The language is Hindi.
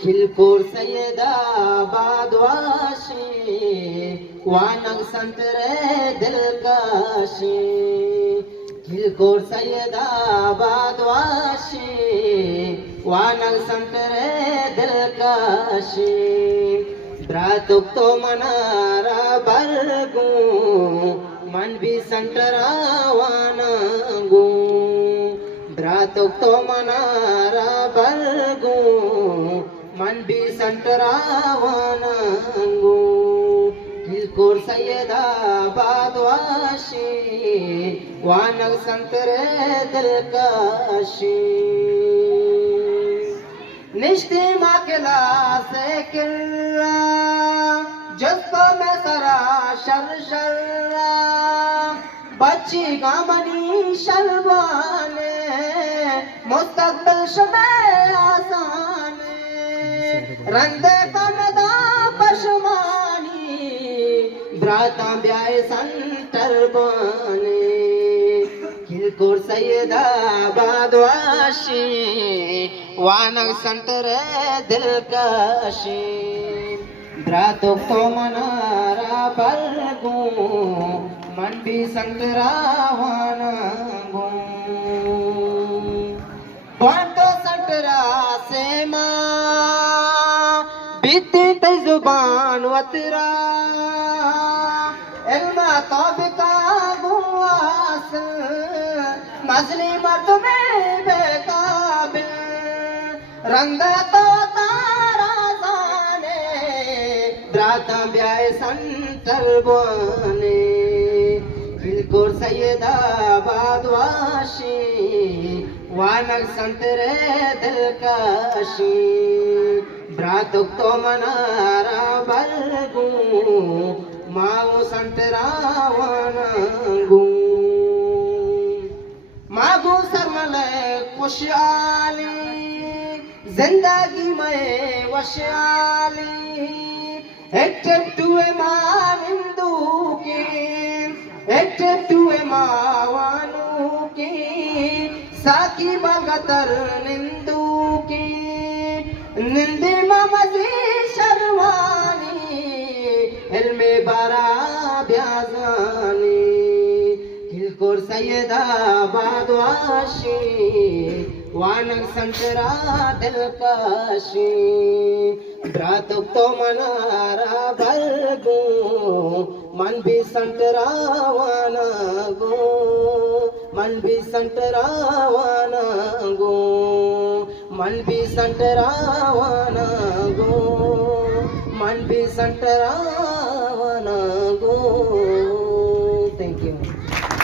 खिलकोर सैयदाबाद वाशी वानग संतरे दिलकशी खिलकोर सैयदाबाद वाशी वानग संतरे दिलकशी ब्रातुक तो मनारा बरगू मन भी संतरा वानगू ब्रातुक तो मनारा बरगू मन भी संतरा वानगू खिलकोर सैयदाबाद वाशी वानग संतरे दिलकशी निश्ती माकेला से किल्ला जिसको मैं सरा शर शर्रा बच्ची गामनी शर्बाने मुस्तकबिल शबे आसाने रंदे कमदा पशमानी ब्राता ब्याए संटर बने खिलकोर सैयदाबाद वाशी वानग संतरे दिलकशी ब्रातुक तो मनारा बरगू मन भी संतरा वानगू तो संतरा से माँ बीती ते जुबान वतरा इल्मा तो बिका गुआस मजली मर्द में बेकाबिल रंगा तो तारा जाने ब्राता ब्याए संतर बने खिलकोर सैयदाबाद वाशी वानग संतरे दिलकशी ब्रातुक तो मनारा बरगू माओ संतरा वानगू मागो सरमले खुशहाली जिंदगी में वशाली एक टुए मानिंदू की एक टुए मावानू की साकी बगतर निंदू की निंदी ममजी शर्वानी इल्मे बारा ब्याजानी खिलकोर सैयदाबाद वाशी वानग संतरा दिलकशी ब्रातुक तो मनारा बरगू मन भी संतरा वानगू मन भी संतरा वानगू मन भी संतरा वानगू मन भी संतरा